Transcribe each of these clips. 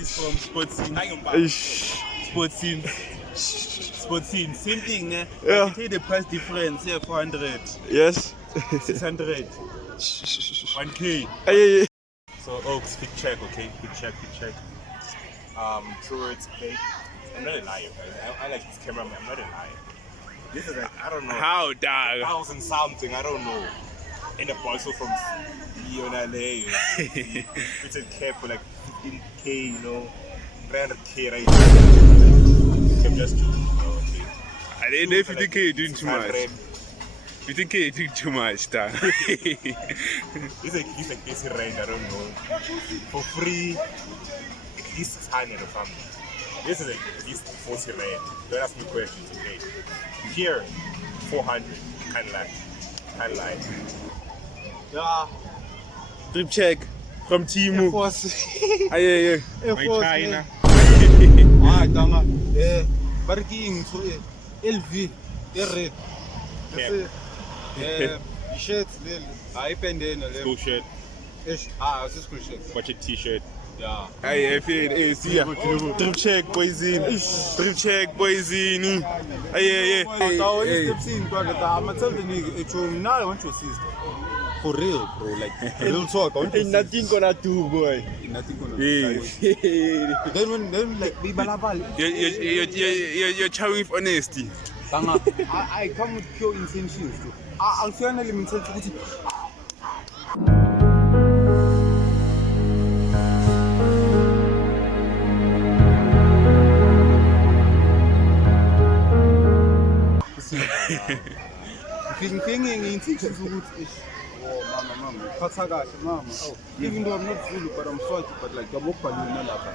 this from Sports Scene. Sports Scene. Same thing, eh? Yeah. I can tell you the price difference, yeah, 400. Yes. 600. 1K. Hey. So Oaks, fit check, okay? Fit check. Towards plate. I'm not a liar, guys. I like this cameraman. I'm not a liar. This is like, I don't know. How, dog? 1,000 something, I don't know. And the also from Lionel, it's a cap for like 15K, you know, 300K right now. I'm just joking, you know, okay. I didn't know 50K doing too much. 600. 50K doing too much, dog. It's like this range, I don't know. For free, at least 600 or something. This is like at least 40 rand. Don't ask me questions, okay? Here, 400. Can't lie. Yeah, Drip check from Timu. Air Force. Aye. Air My Force. China. Ah, tama. But king so LV, red. Shirt, I pending a Cool shit. it's cool shirt. Watch a t-shirt. Yeah. Aye, hey, see ya. Drip check, boys in. Drip check, boys in. Aye. So when steps in, I'm gonna tell the nigga, it's now I want your sister. For real, bro. Like real talk. I want your Ain't nothing gonna do, boy. Nothing gonna Hey. Then like be balabal. You're chowing with honesty. I come with pure intentions. I'll finally mental to Thinking intentions ukuthi mama phatha kahle mama. Even though I'm not Zulu but I'm sorry but like ngiyabokubhalina lapha.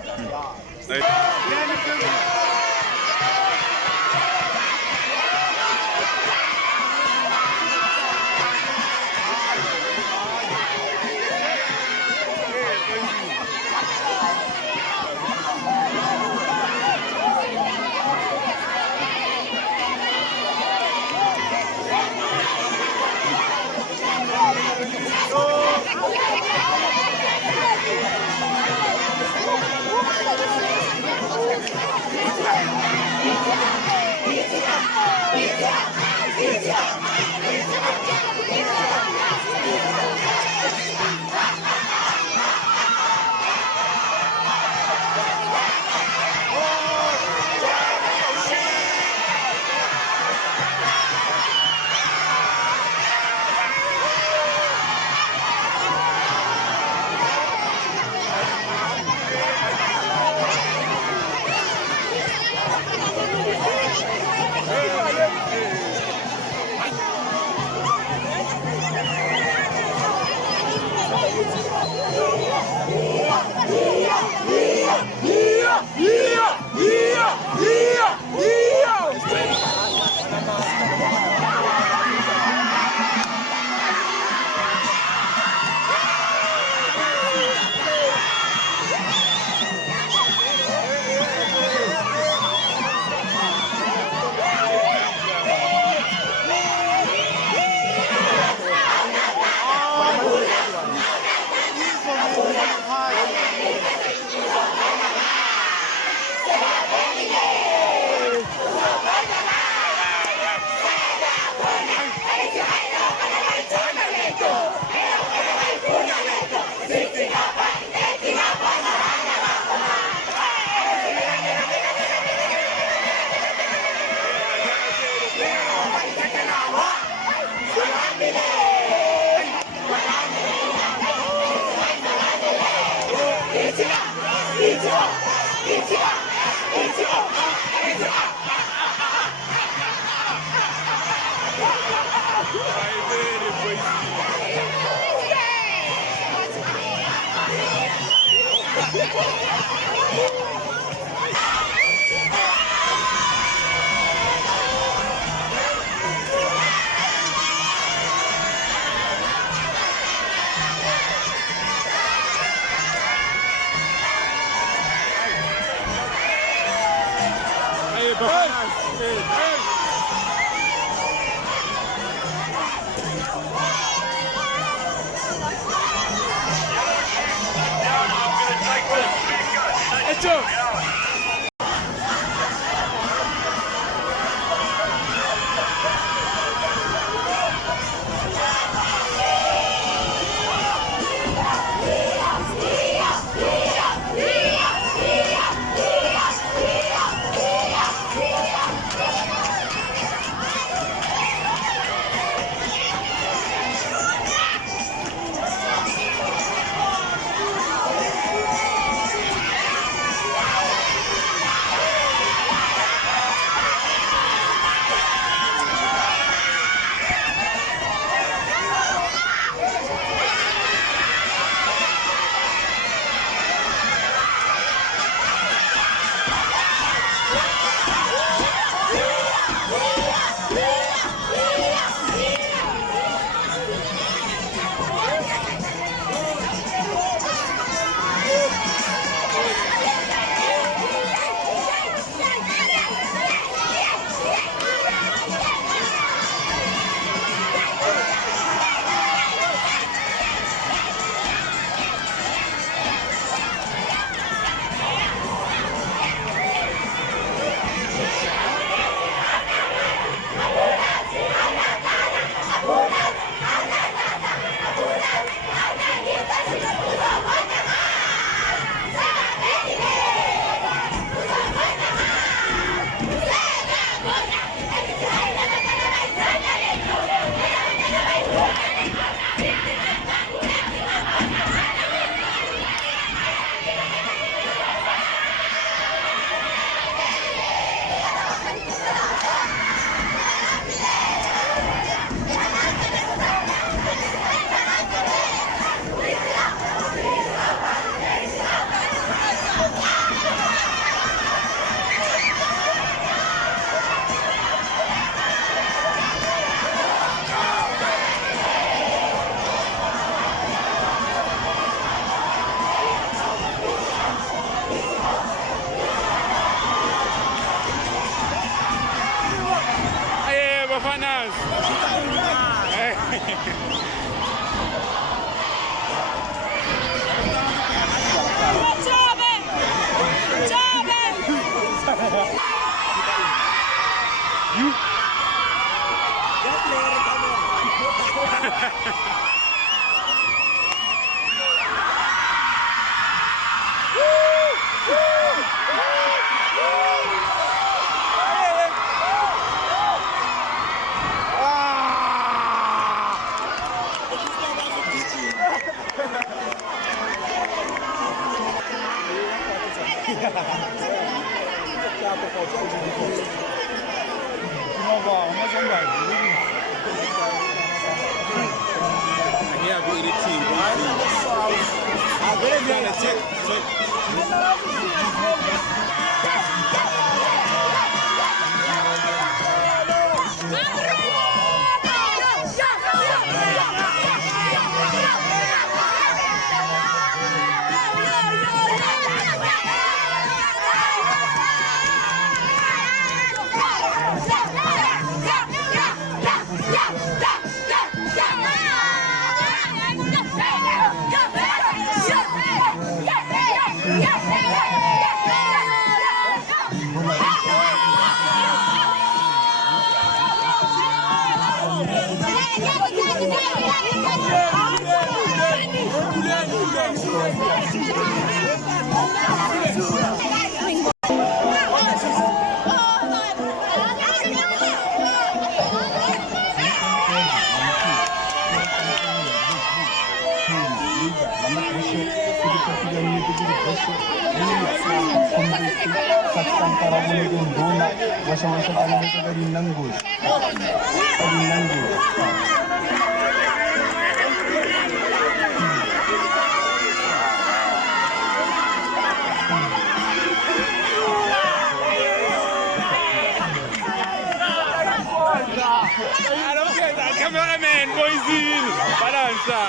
Cameraman, Boise, balança.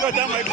Vou dar mais.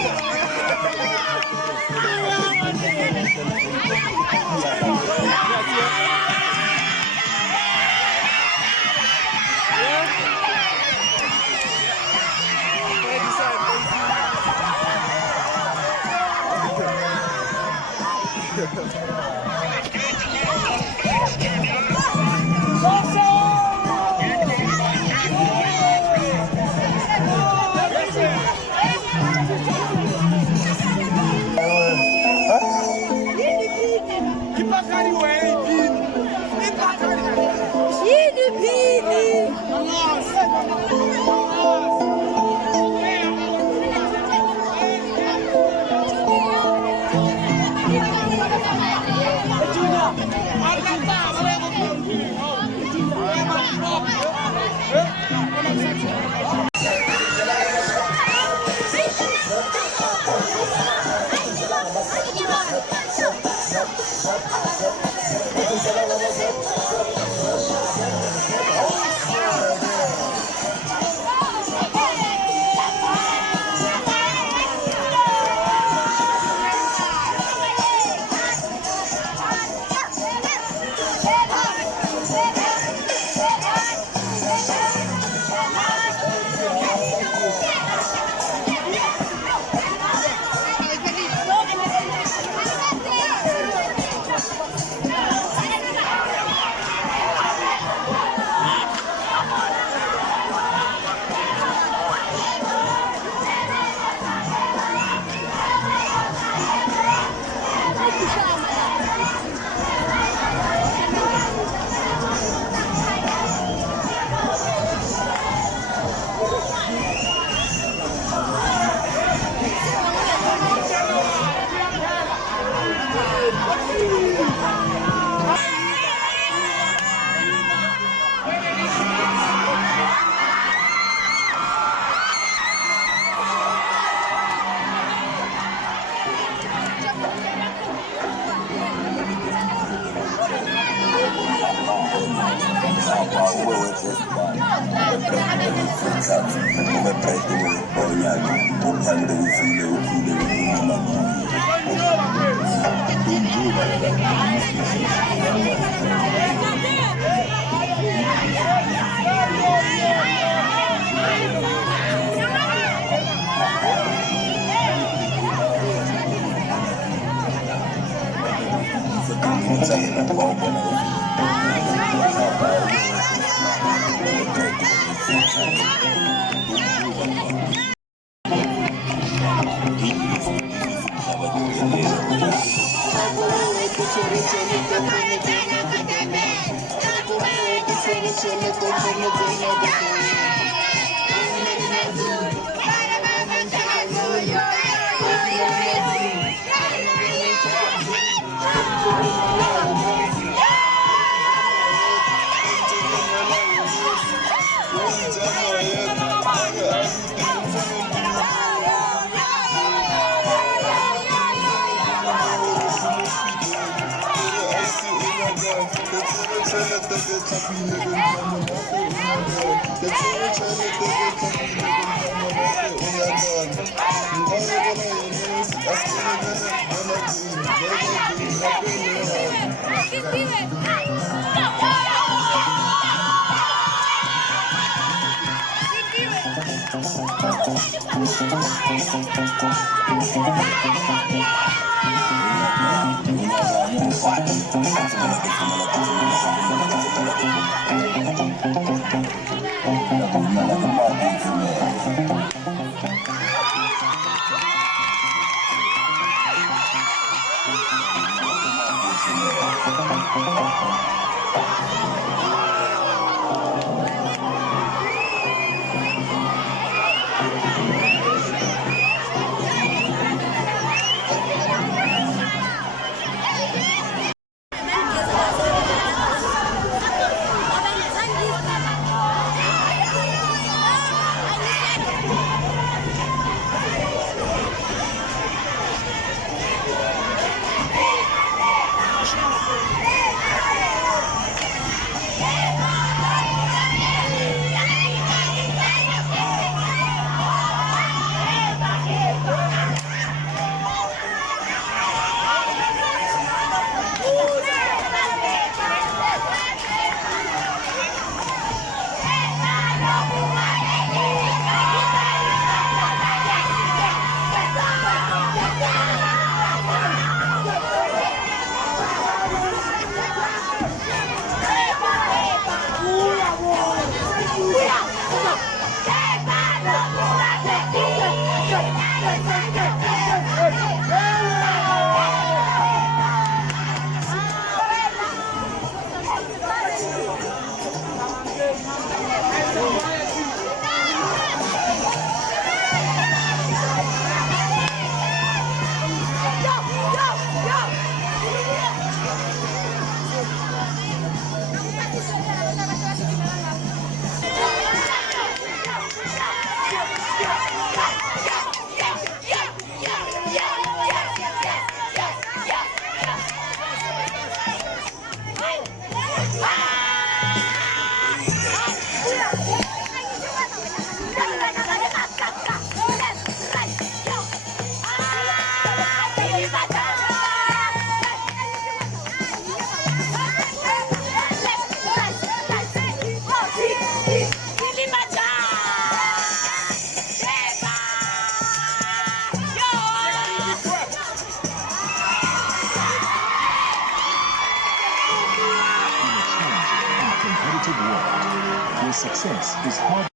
Your success is hard.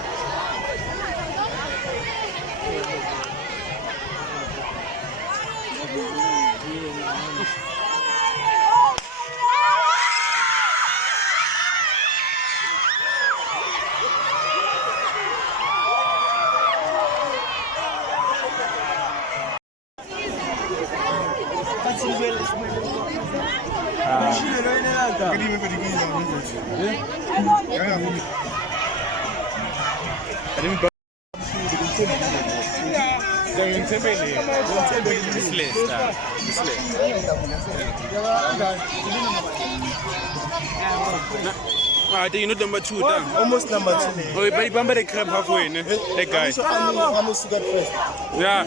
You know number 2 down. Almost number 2. Oh, but remember the crab halfway, ne? That guy. I'm a sugar first. Yeah.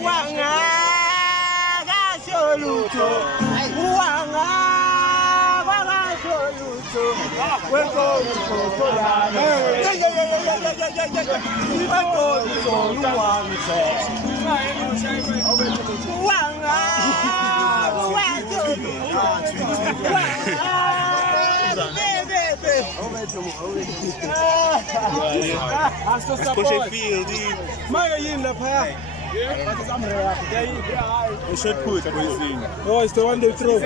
We should put poison. Oh, it's the one they throw.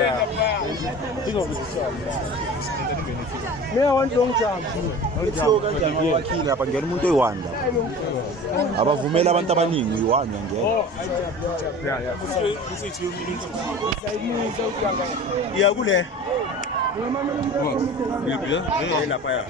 Me, I want long jump. Wakile lapha ngena umuntu oyi-1 lapha abavumeli abantu abaningi uyi-1 ngena Yeah, good there. lapha ya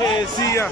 Hey, see ya.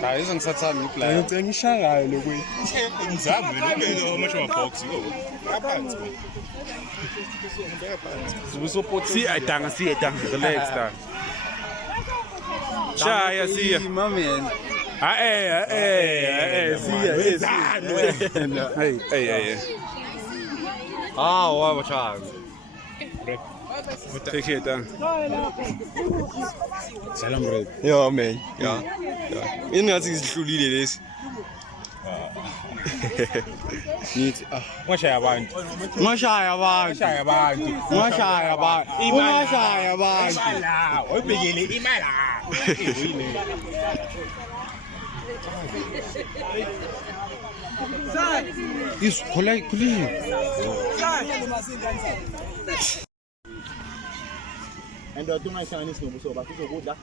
Hayi izongisathathani ngibla. Ngicela ngishakayo lokwe. Ngizama lo amasho amabox yiko. Aphansi. See ayidanga relax da. Shaya siya. Mamen. Siya. Hey. Ah, wa cha. Take it down. Salam bro. Ja man. Ja. Ingathi isihlulile lesi. Nithi Ngashaya abantu. La, oyibhekele imali. Isikholai khulile. And don't my Chinese no so but it's good.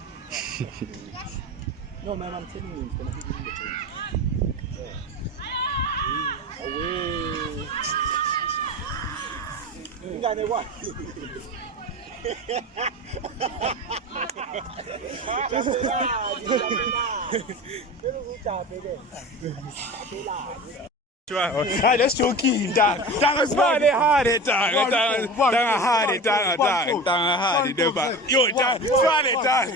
No man, I'm telling you, it's gonna be away. You got it what? Hey, let's joke in dang. Dang is bad hard it dang. Dang hard it dang. Yo, dang smart it dang.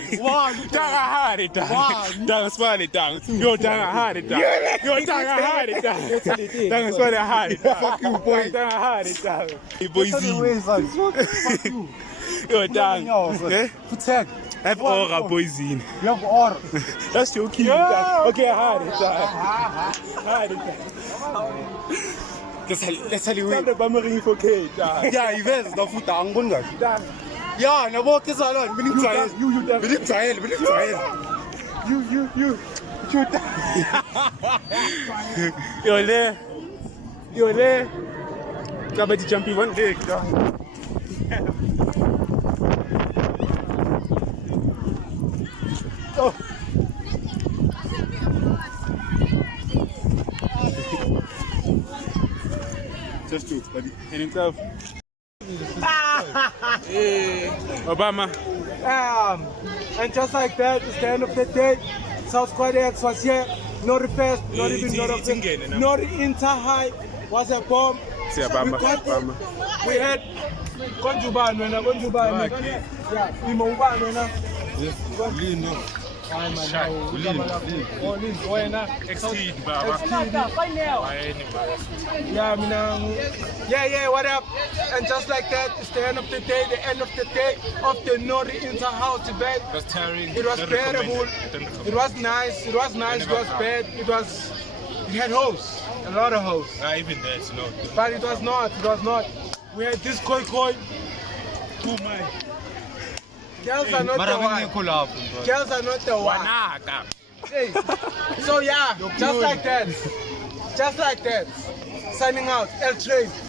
Dang hard it dang. Dang smart it dang. Yo, dang hard it dang. Yo, dang hard it dang. Dang smart it hard. Fuck you boy. Dang hard it dang. Hey boys. Fuck you. Yo, dang. Okay? Protect. Have aura boys in. You have aura. Let's joke in dang. Okay, hard it dang. Hard it dang. Let's tell you. The Bamaring for Kate. Ja, ich weiß, da fußt der Angbund gar. Ja, na wo ist er? Bin ich Teil. Bin ich Teil. You. Shoot. Yo le. Kabati champion one day. Oh. Just do it, buddy. And himself. Obama. And just like that, it's the end of the day. South Korea was here. No repairs, not even not the Inter High was a bomb. Siyabamba. Bamba. We had Konjuban when I Konjuban. Yeah, we Moban when I. Exceed, Baba. Yeah, what up? And just like that, it's the end of the day of the Nori Inter-House event. It was tiring. It was Don't bearable. recommend it. It was nice. It was bad. It had hosts, a lot of hosts. Even that, no. But it was not. We had this koi. Oh my. Girls are not the one. Girls are not the one. Hey. So yeah, just like that. Signing out, L Train.